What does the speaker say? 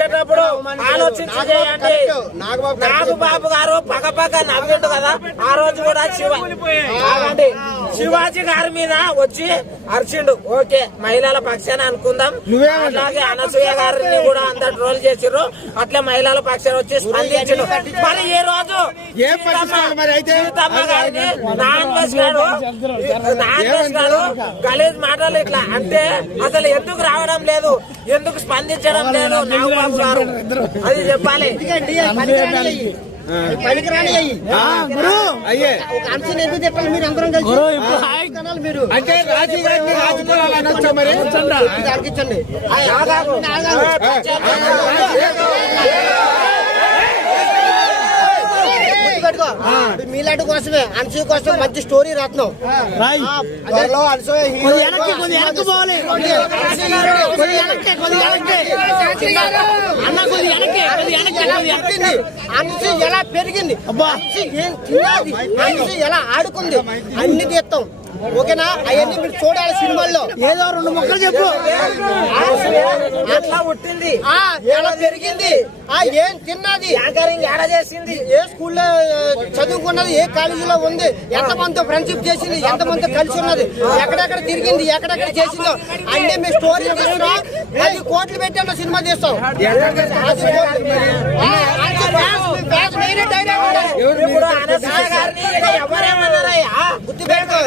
ఆలోచించి చేయండి. నాగబాబు గారు పగపగ నవ్విండు కదా ఆ రోజు కూడా శివాజీ గారి మీద వచ్చి అరిచిండు. ఓకే, మహిళల పక్షాన అనుకుందాం. అలాగే అనసూయ గారిని కూడా అంత ట్రోల్ చేసిర్రు. అట్లే మహిళల పక్షాన వచ్చి స్పందించిండు. మరి ఈ రోజు సీతమ్మ గారిని నాన్ గారు గలీజ్ మాటలు ఇట్లా అంటే అసలు ఎందుకు రావడం లేదు, ఎందుకు స్పందించడం లేదు నాగబాబు గారు, అది చెప్పాలి. అంటే మీలాంటి కోసమే అనసూయ కోసం మంచి స్టోరీ రాత్నం. అనసూయ ఎలా పెరిగింది, ఏం తిన్నది, అనసూయ ఎలా ఆడుకుంది అన్ని తీస్తాం. ఓకేనా? అవన్నీ మీరు చూడాలి సినిమాల్లో. ఏదో 2 ముక్కలు చెప్పు. ఎట్లా పుట్టింది, ఎలా పెరిగింది, ఏం తిన్నది, ఎలా చేసింది, ఏ స్కూల్లో చదువుకున్నది, ఏ కాలేజీలో ఉంది, ఎంతమందితో ఫ్రెండ్షిప్ చేసింది, ఎంతమందితో కలిసి ఉన్నది, ఎక్కడెక్కడ తిరిగింది, ఎక్కడెక్కడ చేసిందో అన్ని మీ స్టోరీ తీస్తున్నాం. 10 కోట్లు పెట్టాను సినిమా తీస్తాం. ఎవరేమన్నారా గుర్తు పెట్టుకో.